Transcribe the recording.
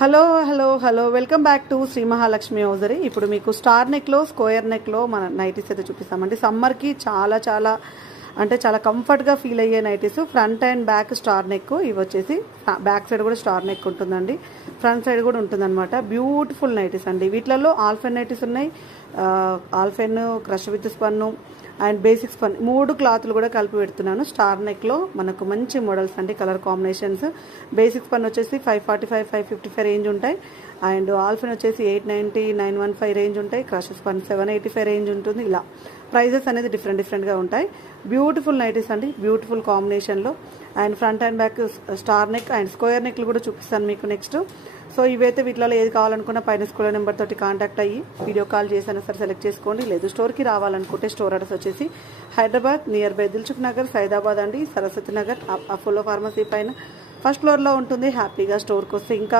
Hello hello hello welcome back to Shri Mahalakshmi hosiery. ఇప్పుడు మీకు star నెక్లో square నెక్లో మన నైటీస్ అయితే చూపిస్తామండి. సమ్మర్కి చాలా చాలా అంటే చాలా కంఫర్ట్గా ఫీల్ అయ్యే nighties. Front and back star neck, ఇవి వచ్చేసి బ్యాక్ సైడ్ కూడా స్టార్ నెక్ ఉంటుందండి, ఫ్రంట్ సైడ్ కూడా ఉంటుందన్నమాట. బ్యూటిఫుల్ నైటీస్ అండి. వీటిలలో ఆల్ఫెన్ నైటీస్ ఉన్నాయి, alpine, crush with spun and basic spun, 3 క్లాత్లు కూడా కలిపి పెడుతున్నాను. స్టార్ నెక్లో మనకు మంచి మోడల్స్ అండి, కలర్ కాంబినేషన్స్. బేసిక్ స్పన్ వచ్చేసి 545, 555 రేంజ్ ఉంటాయి. అండ్ ఆల్ఫెన్ వచ్చేసి 890, 915 రేంజ్ ఉంటాయి. క్రష్ స్పన్ 785 రేంజ్ ఉంటుంది. ఇలా ప్రైజెస్ అనేది డిఫరెంట్గా ఉంటాయి. బ్యూటిఫుల్ నైటీస్ అండి, బ్యూటిఫుల్ కాంబినేషన్లో. And front and back star neck and square నెక్లు కూడా చూపిస్తాను మీకు నెక్స్ట్. సో ఇవైతే వీటిలో ఏది కావాలనుకున్నా పైన స్కూల్ నెంబర్ తోటి కాంటాక్ట్ అయ్యి వీడియో కాల్ చేసినా సరే సెలెక్ట్ చేసుకోండి. లేదు స్టోర్కి రావాలనుకుంటే స్టోర్ అడ్రస్ వచ్చేసి హైదరాబాద్ నియర్ బై దిల్సుఖ్ నగర్, సైదాబాద్ అండి, సరస్వతి నగర్, అపోలో ఫార్మసీ పైన ఫస్ట్ ఫ్లోర్లో ఉంటుంది. హ్యాపీగా స్టోర్కి వస్తే ఇంకా